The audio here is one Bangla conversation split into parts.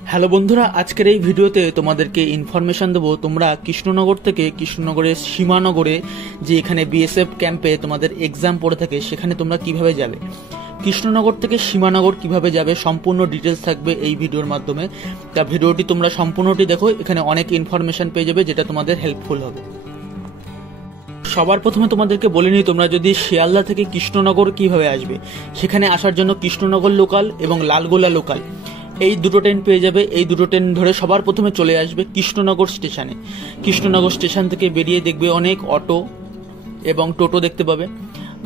হ্যালো বন্ধুরা, আজকের এই ভিডিওতে তোমাদেরকে ইনফরমেশন দেবো তোমরা কৃষ্ণনগর থেকে কৃষ্ণনগরের সীমানগরে যে এখানে বিএসএফ ক্যাম্পে তোমাদের এক্সাম পড়ে থাকে সেখানে তোমরা কিভাবে যাবে, কৃষ্ণনগর থেকে সীমানগর কিভাবে যাবে সম্পূর্ণ ডিটেলস থাকবে এই ভিডিওর মাধ্যমে। তা ভিডিওটি তোমরা সম্পূর্ণটি দেখো, এখানে অনেক ইনফরমেশন পেয়ে যাবে যেটা তোমাদের হেল্পফুল হবে। সবার প্রথমে তোমাদেরকে বলে নিই, তোমরা যদি শিয়ালদা থেকে কৃষ্ণনগর কিভাবে আসবে, সেখানে আসার জন্য কৃষ্ণনগর লোকাল এবং লালগোলা লোকাল এই দুটো ট্রেন পেয়ে যাবে। এই দুটো ট্রেন ধরে সবার প্রথমে চলে আসবে কৃষ্ণনগর স্টেশনে। কৃষ্ণনগর স্টেশন থেকে বেরিয়ে দেখবে অনেক অটো এবং টোটো দেখতে পাবে।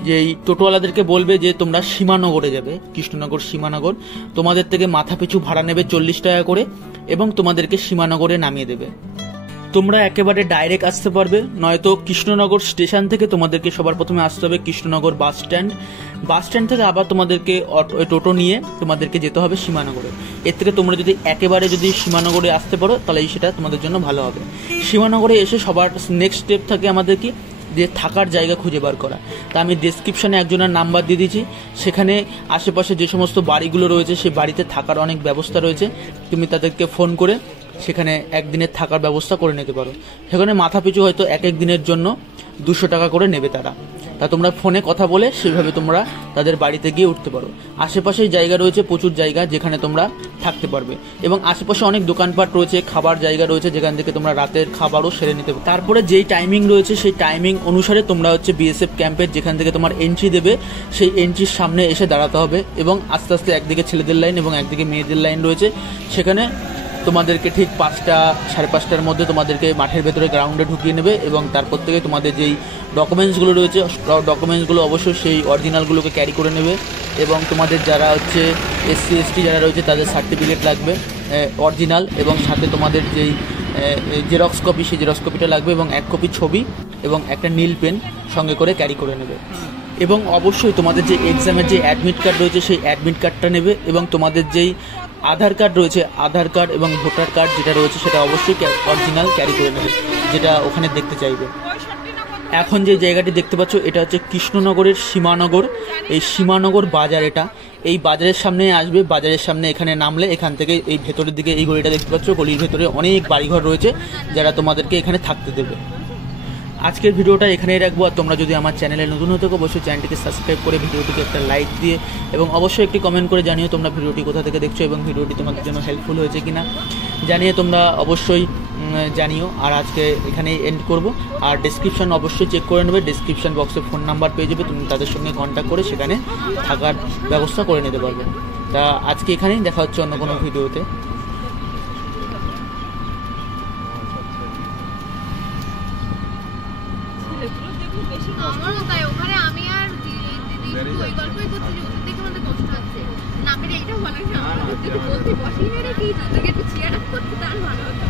যে এই টোটোওয়ালাদেরকে বলবে যে তোমরা সীমানগরে যাবে, কৃষ্ণনগর সীমানগর। তোমাদের থেকে মাথা পিছু ভাড়া নেবে 40 টাকা করে এবং তোমাদেরকে সীমানগরে নামিয়ে দেবে। তোমরা একেবারে ডাইরেক্ট আসতে পারবে, নয়তো কৃষ্ণনগর স্টেশন থেকে তোমাদেরকে সবার প্রথমে আসতে হবে Krishnanagar bus stand. Bus stand থেকে আবার তোমাদেরকে টোটো নিয়ে তোমাদেরকে যেতে হবে সীমানগরে। এর থেকে তোমরা যদি একেবারে যদি সীমানগরে আসতে পারো তাহলে সেটা তোমাদের জন্য ভালো হবে। সীমানগরে এসে সবার নেক্সট স্টেপ থাকে আমাদের কি, যে থাকার জায়গা খুঁজে বার করা। তা আমি ডেসক্রিপশনে একজনের নাম্বার দিয়ে দিয়েছি, সেখানে আশেপাশে যে সমস্ত বাড়িগুলো রয়েছে সেই বাড়িতে থাকার অনেক ব্যবস্থা রয়েছে। তুমি তাদেরকে ফোন করে সেখানে একদিনের থাকার ব্যবস্থা করে নিতে পারো। সেখানে মাথা পিছু হয়তো এক দিনের জন্য 200 টাকা করে নেবে তারা। তা তোমরা ফোনে কথা বলে সেভাবে তোমরা তাদের বাড়িতে গিয়ে উঠতে পারো। আশেপাশেই জায়গা রয়েছে, প্রচুর জায়গা যেখানে তোমরা থাকতে পারবে এবং আশেপাশে অনেক দোকানপাট রয়েছে, খাবার জায়গা রয়েছে যেখান থেকে তোমরা রাতের খাবারও সেরে নিতে পারো। তারপরে যেই টাইমিং রয়েছে সেই টাইমিং অনুসারে তোমরা বিএসএফ ক্যাম্পের যেখান থেকে তোমার এন্ট্রি দেবে সেই এন্ট্রির সামনে এসে দাঁড়াতে হবে এবং আস্তে আস্তে একদিকে ছেলেদের লাইন এবং একদিকে মেয়েদের লাইন রয়েছে। সেখানে তোমাদেরকে ঠিক 5টা 5:30টার মধ্যে তোমাদেরকে মাঠের ভেতরে গ্রাউন্ডে ঢুকিয়ে নেবে এবং তারপর থেকে তোমাদের যেই ডকুমেন্টসগুলো রয়েছে ডকুমেন্টসগুলো অবশ্যই সেই অরিজিনালগুলোকে ক্যারি করে নেবে এবং তোমাদের যারা SC ST যারা রয়েছে তাদের সার্টিফিকেট লাগবে অরিজিনাল, এবং সাথে তোমাদের যেই জেরক্স কপি সেই জেরক্স কপিটা লাগবে এবং 1 কপি ছবি এবং একটা নীল পেন সঙ্গে করে ক্যারি করে নেবে। এবং অবশ্যই তোমাদের যে এক্সামের যে অ্যাডমিট কার্ড রয়েছে সেই অ্যাডমিট কার্ডটা নেবে এবং তোমাদের যেই আধার কার্ড রয়েছে আধার কার্ড এবং ভোটার কার্ড যেটা রয়েছে সেটা অবশ্যই অরিজিনাল ক্যারি করে নেবে, যেটা ওখানে দেখতে চাইবে। এখন যে জায়গাটি দেখতে পাচ্ছ এটা হচ্ছে কৃষ্ণনগরের সীমানগর। এই সীমানগর বাজার, এটা এই বাজারের সামনে আসবে। বাজারের সামনে এখানে নামলে এখান থেকে এই ভেতরের দিকে এই গলিটা দেখতে পাচ্ছ, গলির ভেতরে অনেক বাড়িঘর রয়েছে যারা তোমাদেরকে এখানে থাকতে দেবে। আজকের ভিডিওটা এখানেই রাখবো। আর তোমরা যদি আমার চ্যানেলে নতুন হতে অবশ্যই চ্যানেলটিকে সাবস্ক্রাইব করে ভিডিওটিকে একটা লাইক দিয়ে এবং অবশ্যই একটি কমেন্ট করে জানিও তোমরা ভিডিওটি কোথা থেকে দেখছো এবং ভিডিওটি তোমাদের জন্য হেল্পফুল হয়েছে কিনা জানিয়ে তোমরা অবশ্যই জানিও। আর আজকে এখানেই এন্ড করব। আর ডেসক্রিপশন অবশ্যই চেক করে নেবে, ডেসক্রিপশন বক্সে ফোন নাম্বার পেয়ে যাবে, তুমি তাদের সঙ্গে কন্ট্যাক্ট করে সেখানে থাকার ব্যবস্থা করে নিতে পারবে। তা আজকে এখানেই দেখা হচ্ছে অন্য কোনো ভিডিওতে। আমারও তাই, ওখানে আমি আর দিদি ওই গল্পই করছি যে ওদের দেখে আমাদের কষ্ট হচ্ছে না পেরে। এইটাও ভালো লাগছে, আমরা যদি বলতে বসি না রে কি তোদেরকে একটু চেয়ার আপ করতে তার ভালো হতো।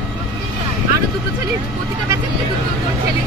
আরো দুটো ছেলে প্রতিটা ব্যাচে দুটো ছেলে